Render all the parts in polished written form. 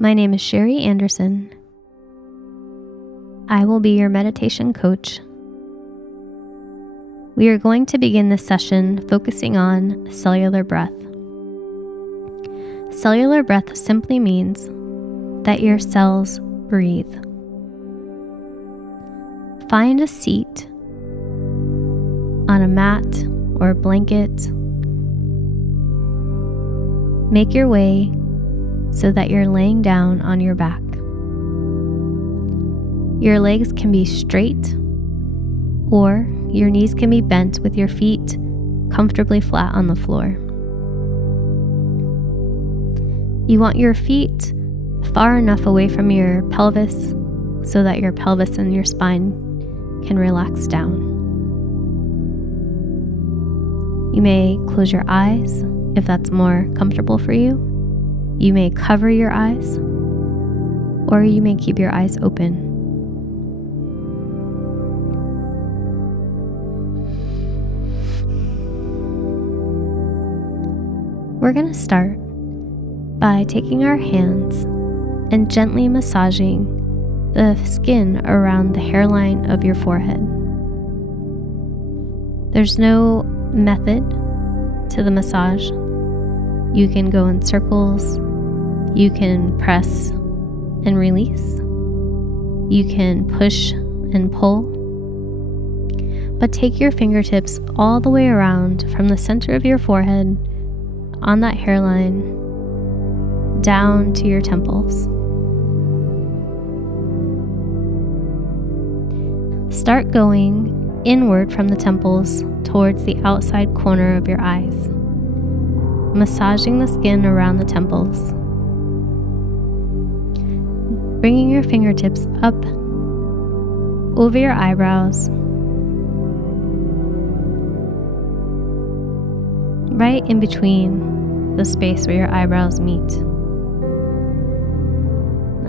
My name is Sherry Anderson. I will be your meditation coach. We are going to begin this session focusing on cellular breath. Cellular breath simply means that your cells breathe. Find a seat on a mat or a blanket. Make your way so that you're laying down on your back. Your legs can be straight, or your knees can be bent with your feet comfortably flat on the floor. You want your feet far enough away from your pelvis so that your pelvis and your spine can relax down. You may close your eyes if that's more comfortable for you. You may cover your eyes, or you may keep your eyes open. We're going to start by taking our hands and gently massaging the skin around the hairline of your forehead. There's no method to the massage. You can go in circles. You can press and release. You can push and pull. But take your fingertips all the way around from the center of your forehead on that hairline down to your temples. Start going inward from the temples towards the outside corner of your eyes, massaging the skin around the temples. Bringing your fingertips up over your eyebrows, right in between the space where your eyebrows meet.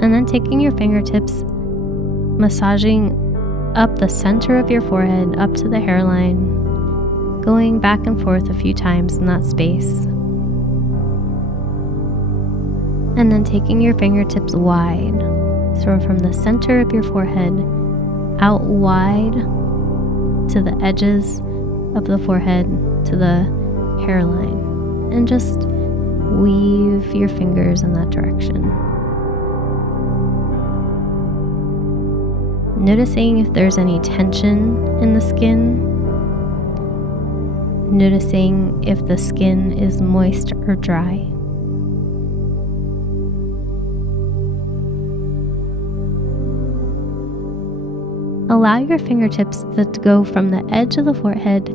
And then taking your fingertips, massaging up the center of your forehead, up to the hairline, going back and forth a few times in that space. And then taking your fingertips wide, so from the center of your forehead out wide to the edges of the forehead to the hairline, and just weave your fingers in that direction. Noticing if there's any tension in the skin. Noticing if the skin is moist or dry. Allow your fingertips to go from the edge of the forehead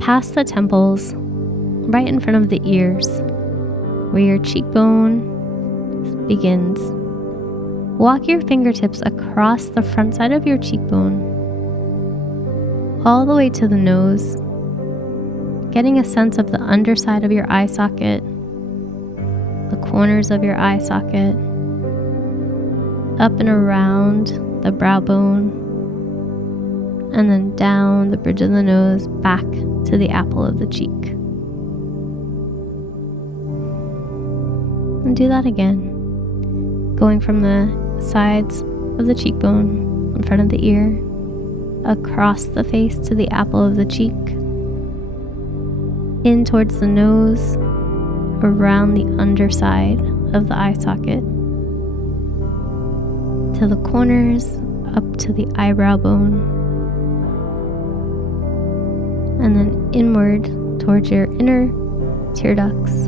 past the temples, right in front of the ears, where your cheekbone begins. Walk your fingertips across the front side of your cheekbone, all the way to the nose, getting a sense of the underside of your eye socket, the corners of your eye socket, up and around the brow bone, and then down the bridge of the nose, back to the apple of the cheek. And do that again, going from the sides of the cheekbone, in front of the ear, across the face to the apple of the cheek, in towards the nose, around the underside of the eye socket, to the corners, up to the eyebrow bone, and then inward towards your inner tear ducts,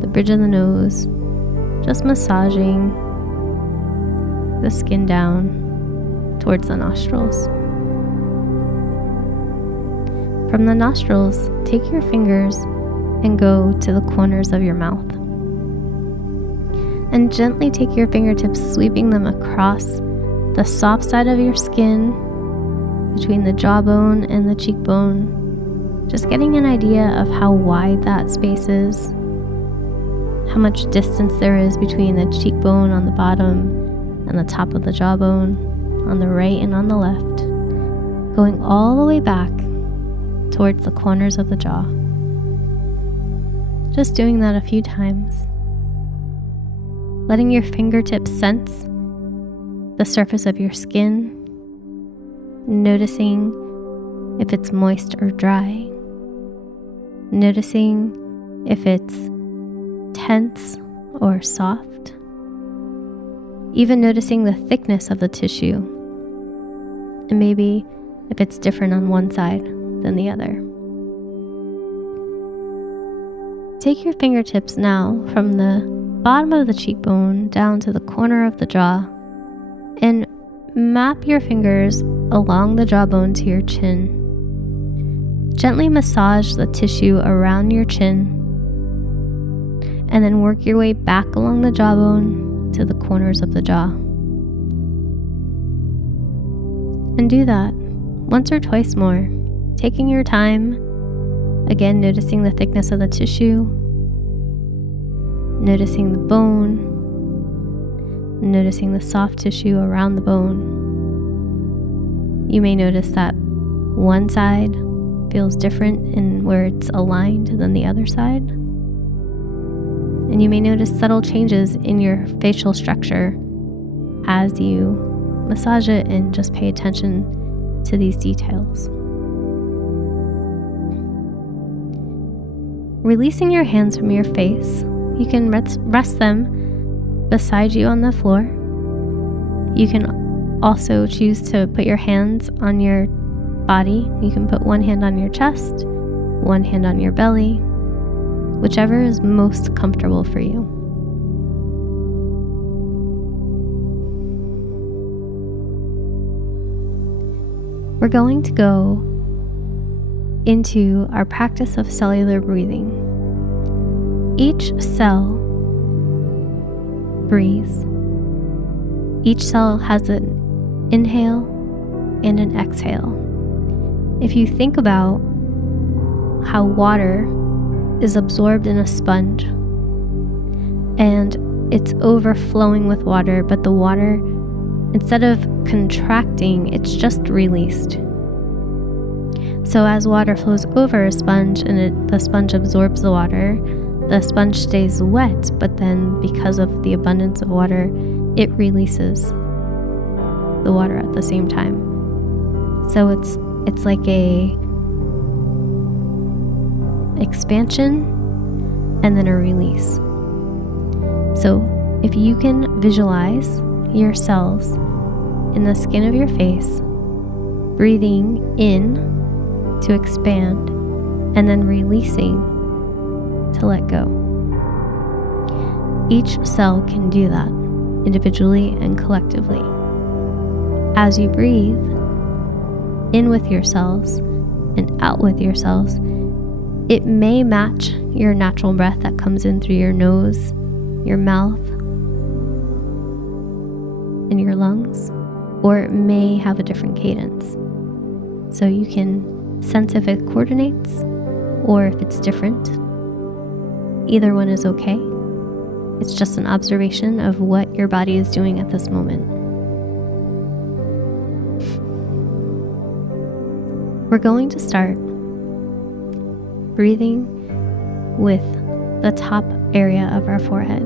the bridge of the nose, just massaging the skin down towards the nostrils. From the nostrils, take your fingers and go to the corners of your mouth. And gently take your fingertips, sweeping them across the soft side of your skin, between the jawbone and the cheekbone, just getting an idea of how wide that space is, how much distance there is between the cheekbone on the bottom and the top of the jawbone on the right and on the left, going all the way back towards the corners of the jaw. Just doing that a few times. letting your fingertips sense the surface of your skin, noticing if it's moist or dry, noticing if it's tense or soft, even noticing the thickness of the tissue, and maybe if it's different on one side than the other. Take your fingertips now from the bottom of the cheekbone down to the corner of the jaw and map your fingers along the jawbone to your chin. Gently massage the tissue around your chin and then work your way back along the jawbone to the corners of the jaw. And do that once or twice more, taking your time, again noticing the thickness of the tissue, noticing the bone, noticing the soft tissue around the bone. You may notice that one side feels different in where it's aligned than the other side. And you may notice subtle changes in your facial structure as you massage it and just pay attention to these details. Releasing your hands from your face, you can rest them beside you on the floor. You can also choose to put your hands on your body. You can put one hand on your chest, one hand on your belly, whichever is most comfortable for you. We're going to go into our practice of cellular breathing. Each cell breathes. Each cell has an inhale and an exhale. If you think about how water is absorbed in a sponge and it's overflowing with water, but the water, instead of contracting, it's just released. So as water flows over a sponge and the sponge absorbs the water, the sponge stays wet, but then because of the abundance of water, it releases the water at the same time. So it's like a expansion and then a release. So if you can visualize your cells in the skin of your face, breathing in to expand and then releasing to let go. Each cell can do that individually and collectively. As you breathe in with your cells and out with your cells, it may match your natural breath that comes in through your nose, your mouth, and your lungs, or it may have a different cadence. So you can sense if it coordinates or if it's different. Either one is okay. It's just an observation of what your body is doing at this moment. We're going to start breathing with the top area of our forehead.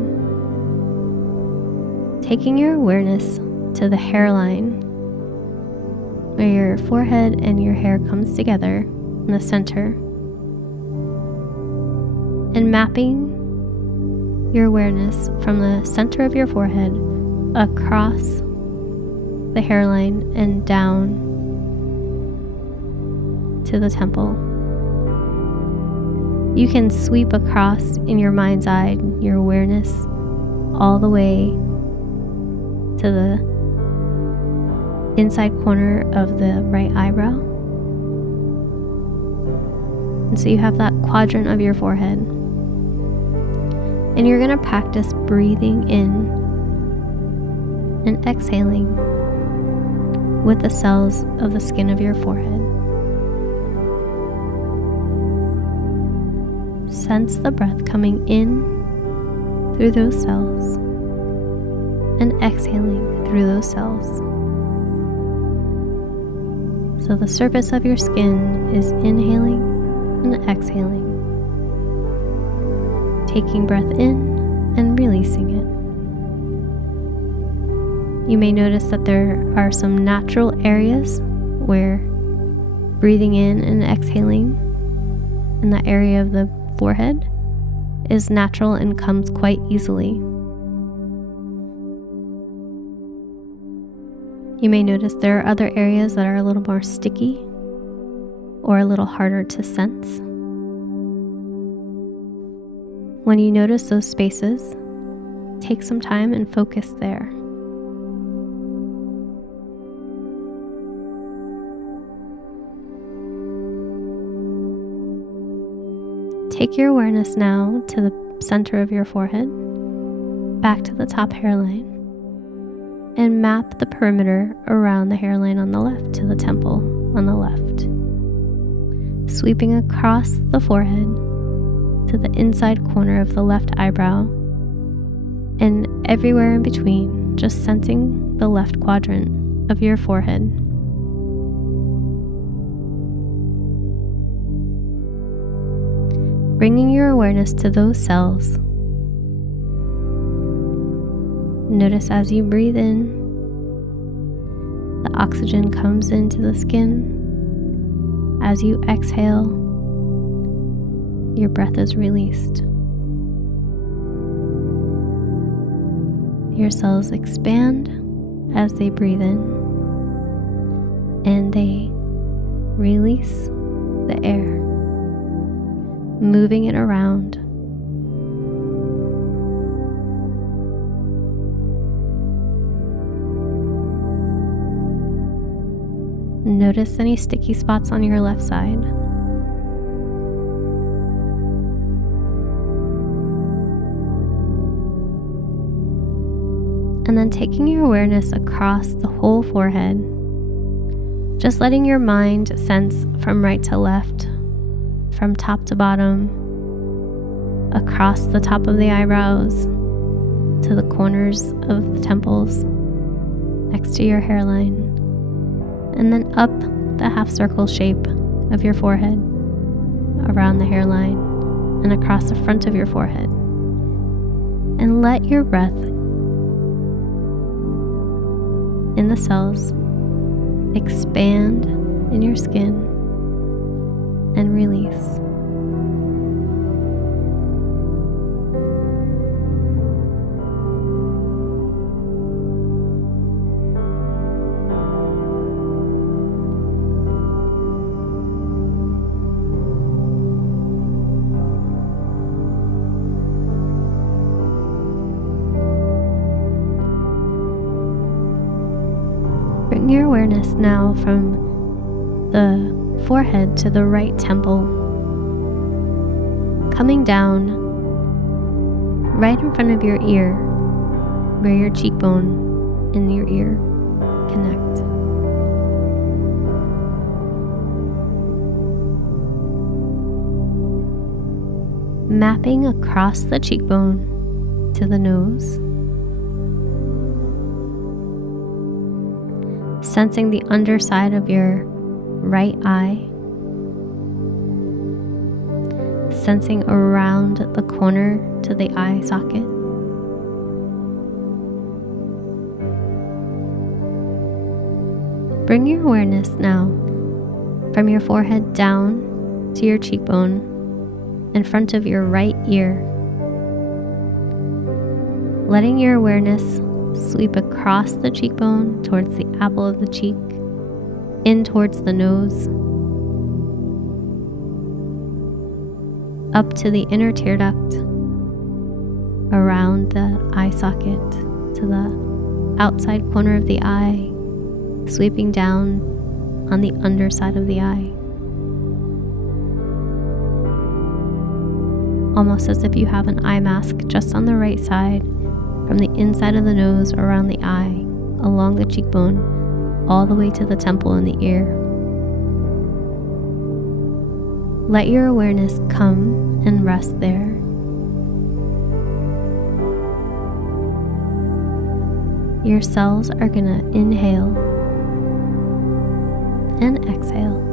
Taking your awareness to the hairline where your forehead and your hair comes together in the center, and mapping your awareness from the center of your forehead across the hairline and down to the temple. You can sweep across in your mind's eye your awareness all the way to the inside corner of the right eyebrow. And so you have that quadrant of your forehead. And you're going to practice breathing in and exhaling with the cells of the skin of your forehead. Sense the breath coming in through those cells and exhaling through those cells. So the surface of your skin is inhaling and exhaling, taking breath in and releasing it. You may notice that there are some natural areas where breathing in and exhaling in that area of the forehead is natural and comes quite easily. You may notice there are other areas that are a little more sticky or a little harder to sense. When you notice those spaces, take some time and focus there. Take your awareness now to the center of your forehead, back to the top hairline, and map the perimeter around the hairline on the left to the temple on the left, sweeping across the forehead to the inside corner of the left eyebrow and everywhere in between, just sensing the left quadrant of your forehead. Bringing your awareness to those cells. Notice as you breathe in, the oxygen comes into the skin. As you exhale, your breath is released. Your cells expand as they breathe in, and they release the air, moving it around. Notice any sticky spots on your left side. And then taking your awareness across the whole forehead, just letting your mind sense from right to left, from top to bottom, across the top of the eyebrows, to the corners of the temples, next to your hairline, and then up the half circle shape of your forehead, around the hairline, and across the front of your forehead. And let your breath in the cells expand in your skin and release. Bring your awareness now from the forehead to the right temple, coming down right in front of your ear, where your cheekbone and your ear connect. Mapping across the cheekbone to the nose, sensing the underside of your right eye, sensing around the corner to the eye socket. Bring your awareness now from your forehead down to your cheekbone in front of your right ear, letting your awareness sweep across the cheekbone towards the apple of the cheek, in towards the nose, up to the inner tear duct, around the eye socket, to the outside corner of the eye, sweeping down on the underside of the eye. Almost as if you have an eye mask just on the right side, from the inside of the nose, around the eye, along the cheekbone, all the way to the temple and the ear. Let your awareness come and rest there. Your cells are going to inhale and exhale.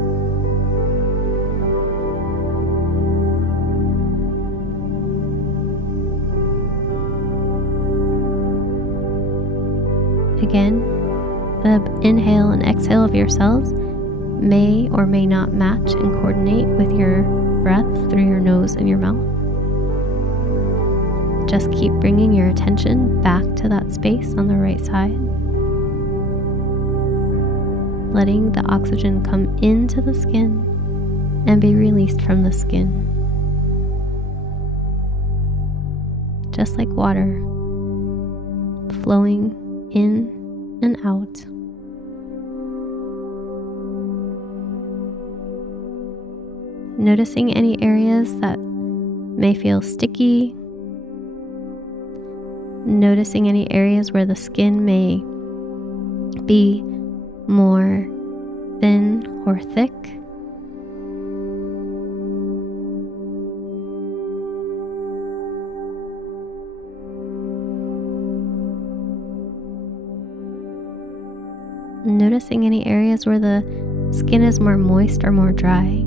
Again, the inhale and exhale of your cells may or may not match and coordinate with your breath through your nose and your mouth. Just keep bringing your attention back to that space on the right side, letting the oxygen come into the skin and be released from the skin, just like water flowing in and out. Noticing any areas that may feel sticky, noticing any areas where the skin may be more thin or thick. Noticing any areas where the skin is more moist or more dry.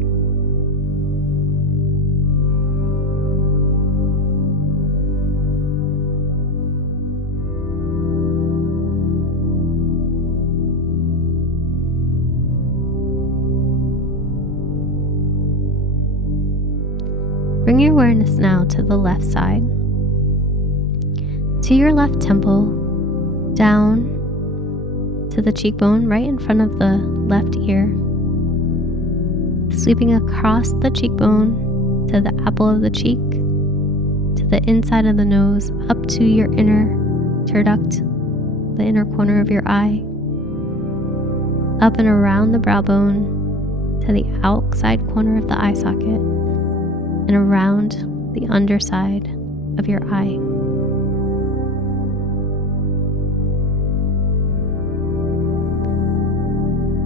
Bring your awareness now to the left side, to your left temple, down to the cheekbone right in front of the left ear, sweeping across the cheekbone to the apple of the cheek, to the inside of the nose, up to your inner tear duct, the inner corner of your eye, up and around the brow bone to the outside corner of the eye socket, and around the underside of your eye.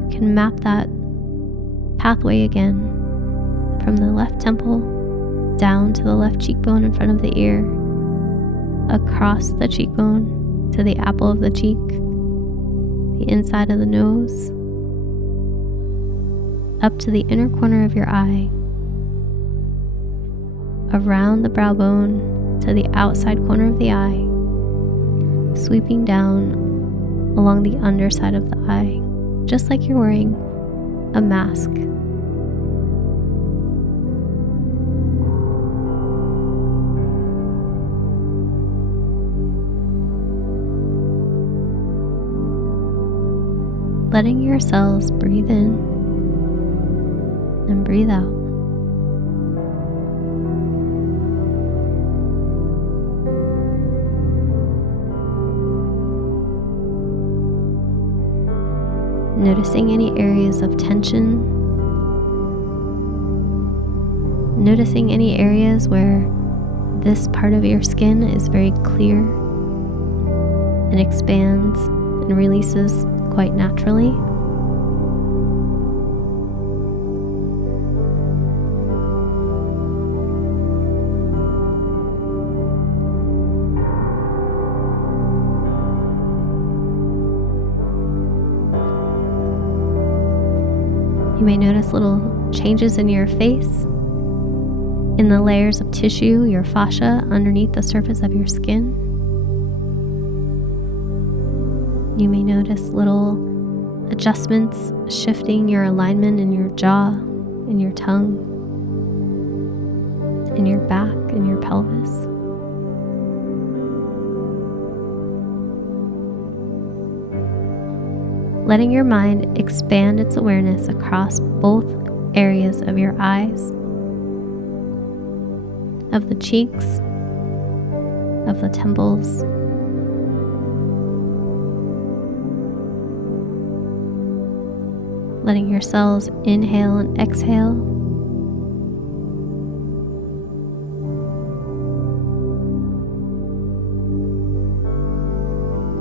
You can map that pathway again from the left temple down to the left cheekbone in front of the ear, across the cheekbone to the apple of the cheek, the inside of the nose, up to the inner corner of your eye, around the brow bone to the outside corner of the eye, sweeping down along the underside of the eye, just like you're wearing a mask. Letting your cells breathe in and breathe out. Noticing any areas of tension. Noticing any areas where this part of your skin is very clear and expands and releases quite naturally. You may notice little changes in your face, in the layers of tissue, your fascia underneath the surface of your skin. You may notice little adjustments shifting your alignment in your jaw, in your tongue, in your back, in your pelvis. Letting your mind expand its awareness across both areas of your eyes, of the cheeks, of the temples, letting your cells inhale and exhale,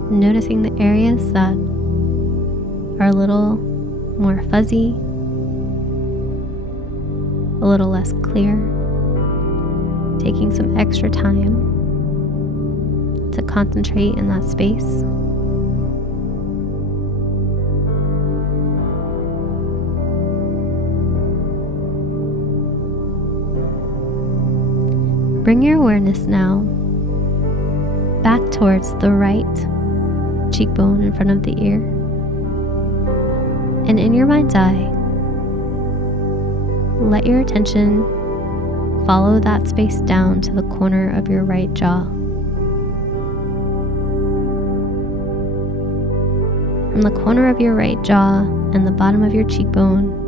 noticing the areas that are a little more fuzzy, a little less clear, taking some extra time to concentrate in that space. Bring your awareness now back towards the right cheekbone in front of the ear. And in your mind's eye, let your attention follow that space down to the corner of your right jaw. From the corner of your right jaw and the bottom of your cheekbone,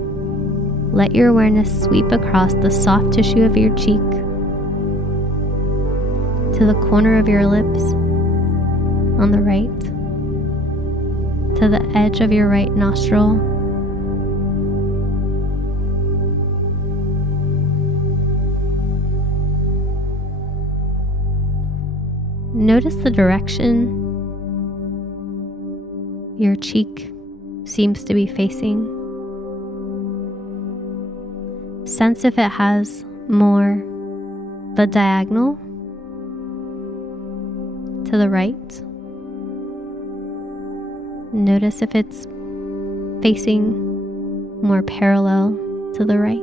let your awareness sweep across the soft tissue of your cheek to the corner of your lips on the right, to the edge of your right nostril, notice the direction your cheek seems to be facing. Sense if it has more the diagonal to the right. Notice if it's facing more parallel to the right.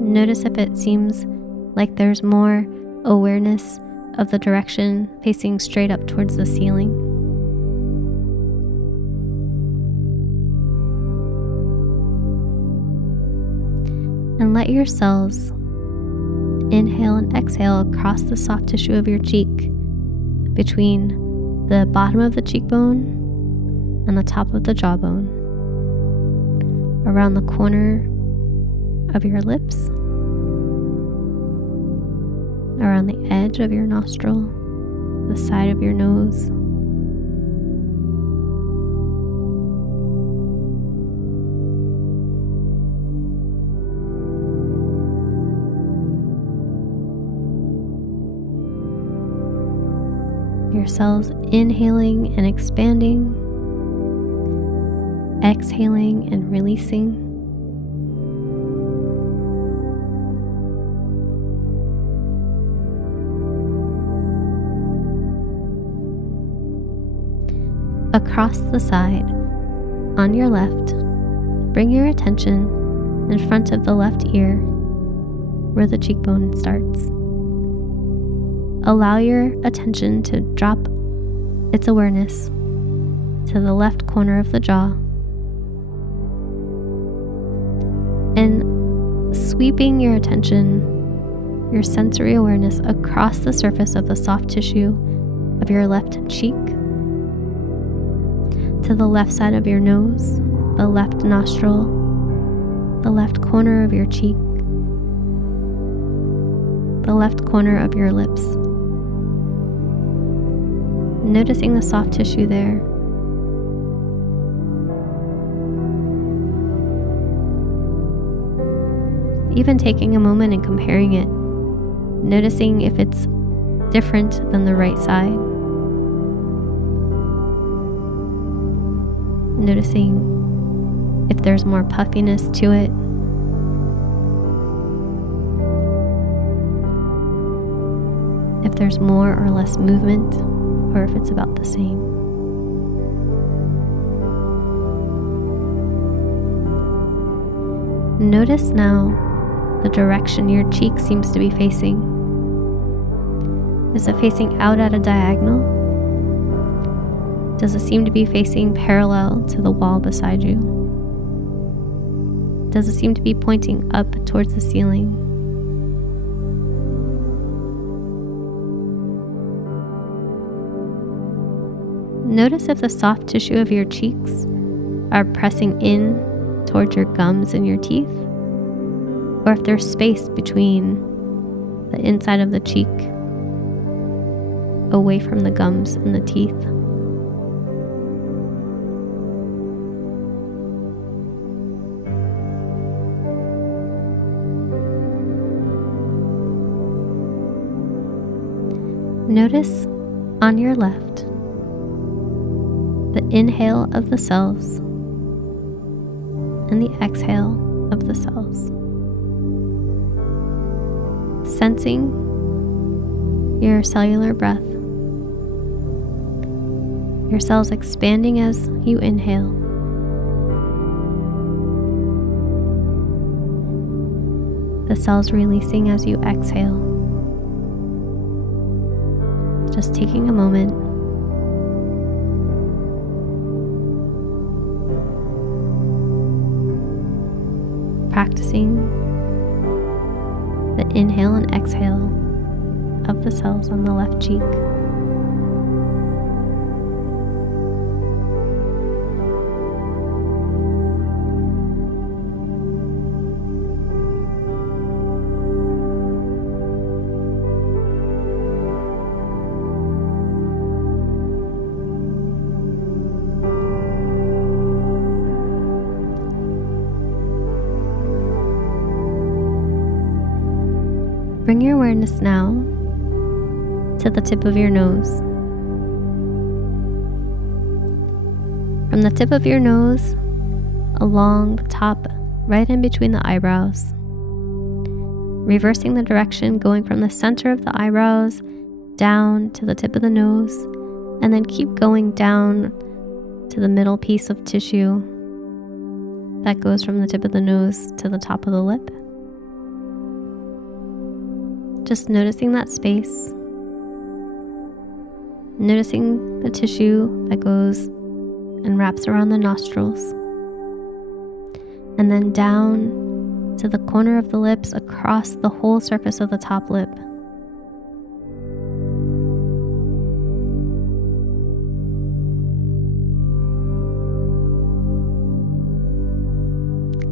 Notice if it seems like there's more awareness of the direction facing straight up towards the ceiling. And let your cells inhale and exhale across the soft tissue of your cheek between the bottom of the cheekbone and the top of the jawbone, around the corner of your lips, around the edge of your nostril, the side of your nose. Your cells inhaling and expanding, exhaling and releasing. Across the side, on your left, bring your attention in front of the left ear where the cheekbone starts. Allow your attention to drop its awareness to the left corner of the jaw, and sweeping your attention, your sensory awareness across the surface of the soft tissue of your left cheek, to the left side of your nose, the left nostril, the left corner of your cheek, the left corner of your lips. Noticing the soft tissue there. Even taking a moment and comparing it, noticing if it's different than the right side. Noticing if there's more puffiness to it. If there's more or less movement, or if it's about the same. Notice now the direction your cheek seems to be facing. Is it facing out at a diagonal? Does it seem to be facing parallel to the wall beside you? Does it seem to be pointing up towards the ceiling? Notice if the soft tissue of your cheeks are pressing in towards your gums and your teeth, or if there's space between the inside of the cheek away from the gums and the teeth. Notice on your left the inhale of the cells and the exhale of the cells. Sensing your cellular breath, your cells expanding as you inhale, the cells releasing as you exhale. Just taking a moment practicing the inhale and exhale of the cells on the left cheek. Bring your awareness now to the tip of your nose. From the tip of your nose, along the top, right in between the eyebrows. Reversing the direction, going from the center of the eyebrows down to the tip of the nose, and then keep going down to the middle piece of tissue that goes from the tip of the nose to the top of the lip. Just noticing that space, noticing the tissue that goes and wraps around the nostrils, and then down to the corner of the lips across the whole surface of the top lip.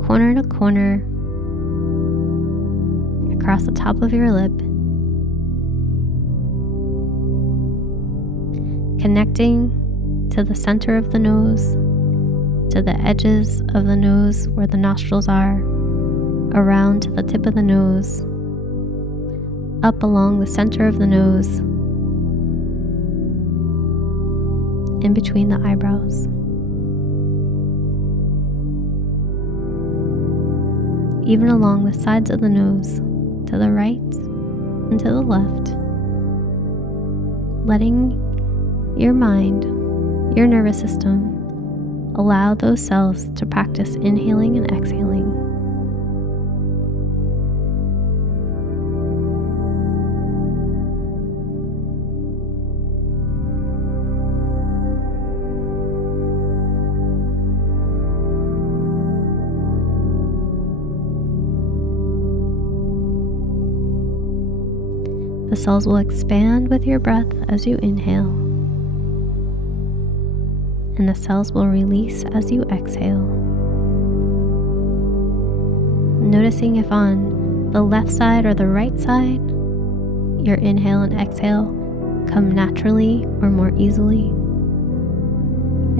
Corner to corner, across the top of your lip, connecting to the center of the nose, to the edges of the nose where the nostrils are, around to the tip of the nose, up along the center of the nose, in between the eyebrows. Even along the sides of the nose, to the right and to the left, letting your mind, your nervous system, allow those cells to practice inhaling and exhaling. The cells will expand with your breath as you inhale, and the cells will release as you exhale. Noticing if on the left side or the right side, your inhale and exhale come naturally or more easily.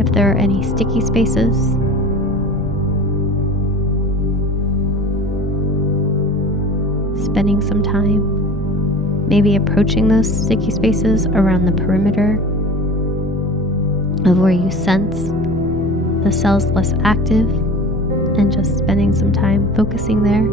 If there are any sticky spaces, spending some time maybe approaching those sticky spaces around the perimeter of where you sense the cells less active, and just spending some time focusing there.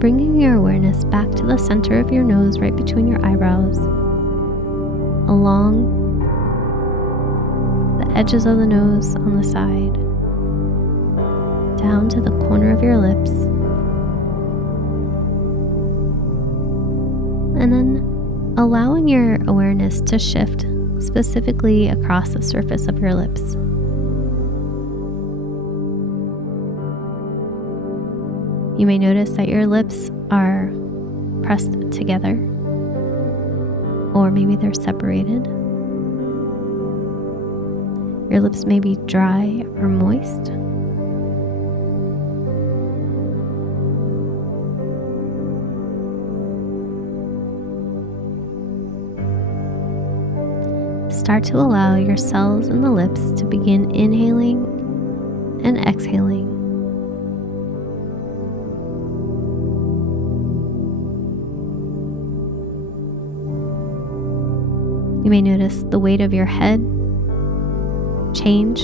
Bringing your awareness back to the center of your nose, right between your eyebrows, along the edges of the nose on the side, down to the corner of your lips, and then allowing your awareness to shift specifically across the surface of your lips. You may notice that your lips are pressed together, or maybe they're separated. Your lips may be dry or moist. Start to allow your cells in the lips to begin inhaling and exhaling. You may notice the weight of your head change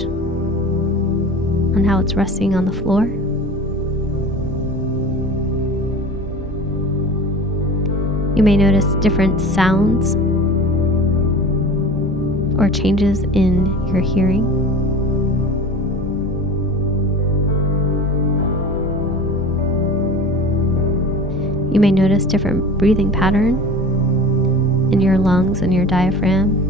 on how it's resting on the floor. You may notice different sounds or changes in your hearing. You may notice different breathing pattern in your lungs and your diaphragm.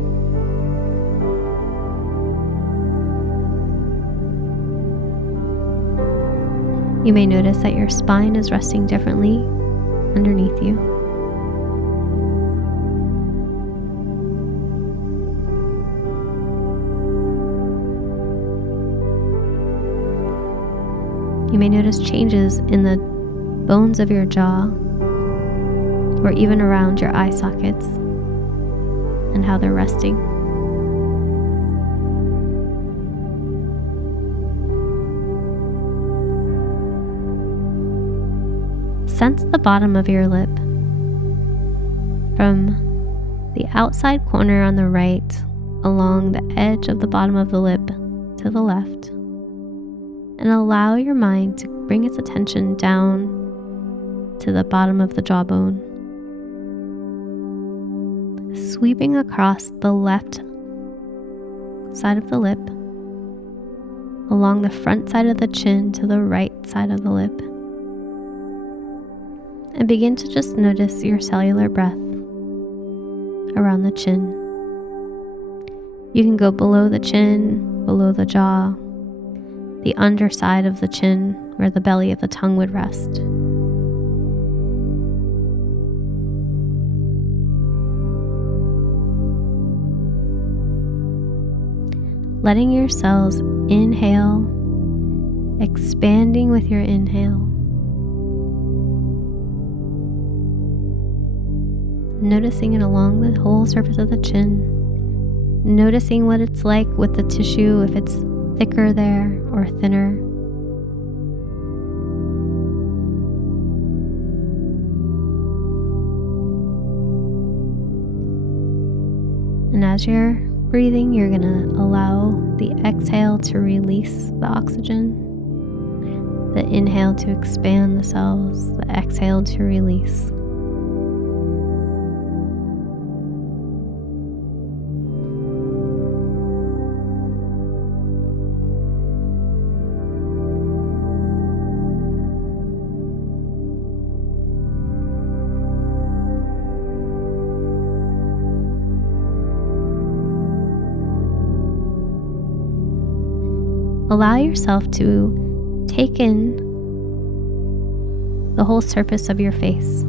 You may notice that your spine is resting differently underneath you. You may notice changes in the bones of your jaw or even around your eye sockets and how they're resting. Sense the bottom of your lip from the outside corner on the right along the edge of the bottom of the lip to the left, and allow your mind to bring its attention down to the bottom of the jawbone, sweeping across the left side of the lip, along the front side of the chin to the right side of the lip, and begin to just notice your cellular breath around the chin. You can go below the chin, below the jaw, the underside of the chin where the belly of the tongue would rest. Letting your cells inhale, expanding with your inhale. Noticing it along the whole surface of the chin. Noticing what it's like with the tissue, if it's thicker there or thinner. And as you're breathing, you're going to allow the exhale to release the oxygen, the inhale to expand the cells, the exhale to release. Allow yourself to take in the whole surface of your face,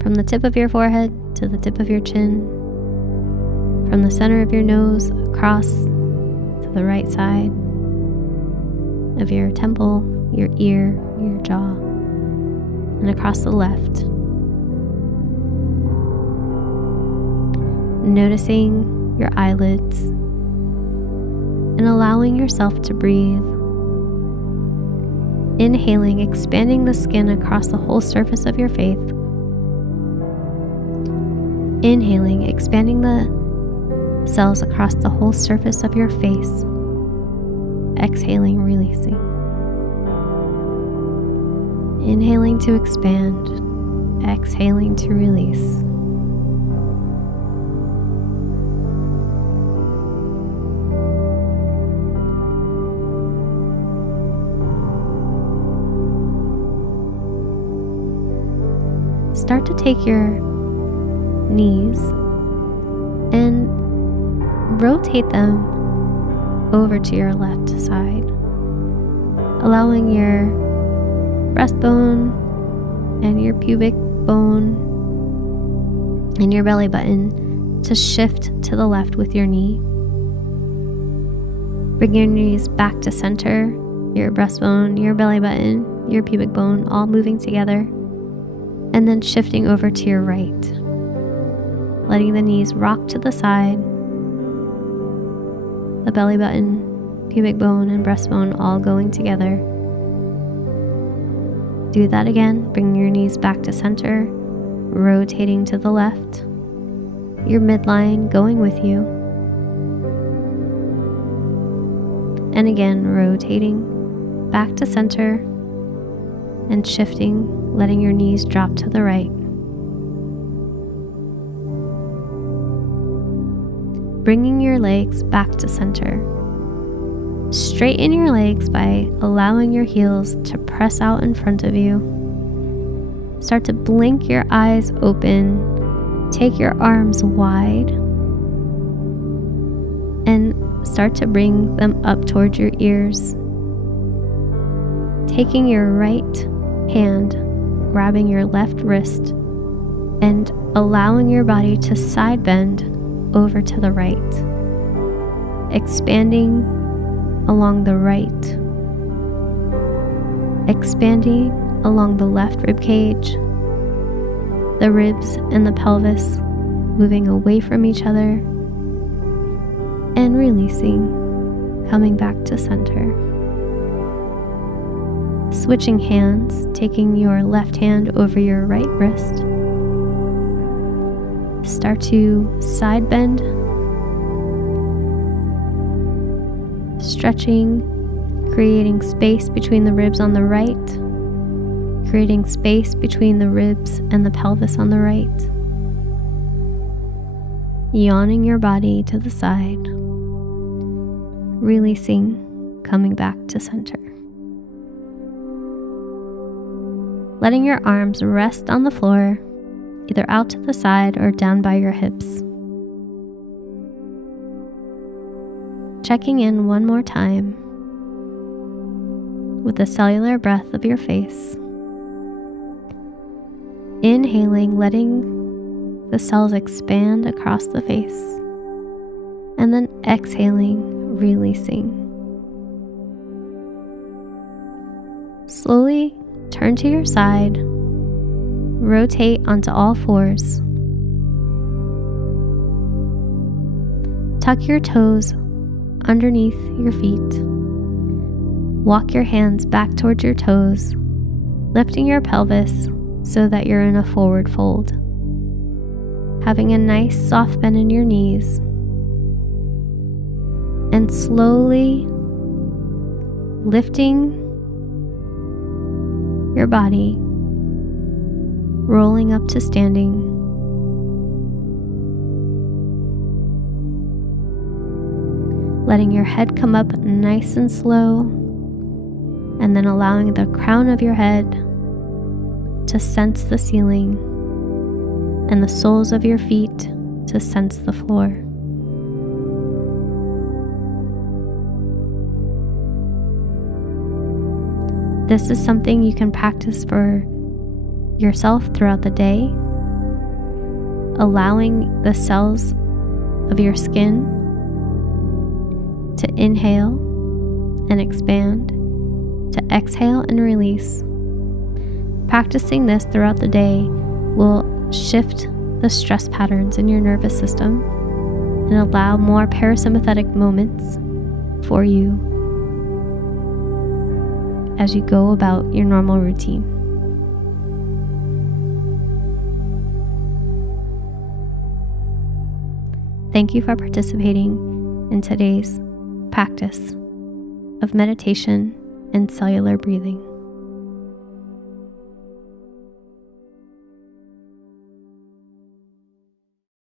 from the tip of your forehead to the tip of your chin, from the center of your nose across to the right side of your temple, your ear, your jaw, and across the left. Noticing your eyelids, and allowing yourself to breathe. Inhaling, expanding the skin across the whole surface of your face. Inhaling, expanding the cells across the whole surface of your face. Exhaling, releasing. Inhaling to expand, exhaling to release. Start to take your knees and rotate them over to your left side, allowing your breastbone and your pubic bone and your belly button to shift to the left with your knee. Bring your knees back to center, your breastbone, your belly button, your pubic bone all moving together. And then shifting over to your right, letting the knees rock to the side, the belly button, pubic bone, and breastbone all going together. Do that again, bring your knees back to center, rotating to the left, your midline going with you. And again, rotating back to center and shifting, letting your knees drop to the right. bringing your legs back to center. Straighten your legs by allowing your heels to press out in front of you. Start to blink your eyes open. Take your arms wide and start to bring them up towards your ears. Taking your right hand, grabbing your left wrist, and allowing your body to side bend over to the right, expanding along the right, expanding along the left rib cage, the ribs and the pelvis moving away from each other, and releasing, coming back to center. Switching hands, taking your left hand over your right wrist. Start to side bend, stretching, creating space between the ribs on the right, creating space between the ribs and the pelvis on the right. Yawning your body to the side, releasing, coming back to center. Letting your arms rest on the floor, either out to the side or down by your hips. Checking in one more time with the cellular breath of your face. Inhaling, letting the cells expand across the face, and then exhaling, releasing. Slowly turn to your side, rotate onto all fours. Tuck your toes underneath your feet. Walk your hands back towards your toes, lifting your pelvis so that you're in a forward fold. Having a nice soft bend in your knees. And slowly lifting your body, rolling up to standing. Letting your head come up nice and slow, and then allowing the crown of your head to sense the ceiling and the soles of your feet to sense the floor. This is something you can practice for yourself throughout the day, allowing the cells of your skin to inhale and expand, to exhale and release. Practicing this throughout the day will shift the stress patterns in your nervous system and allow more parasympathetic moments for you as you go about your normal routine. Thank you for participating in today's practice of meditation and cellular breathing.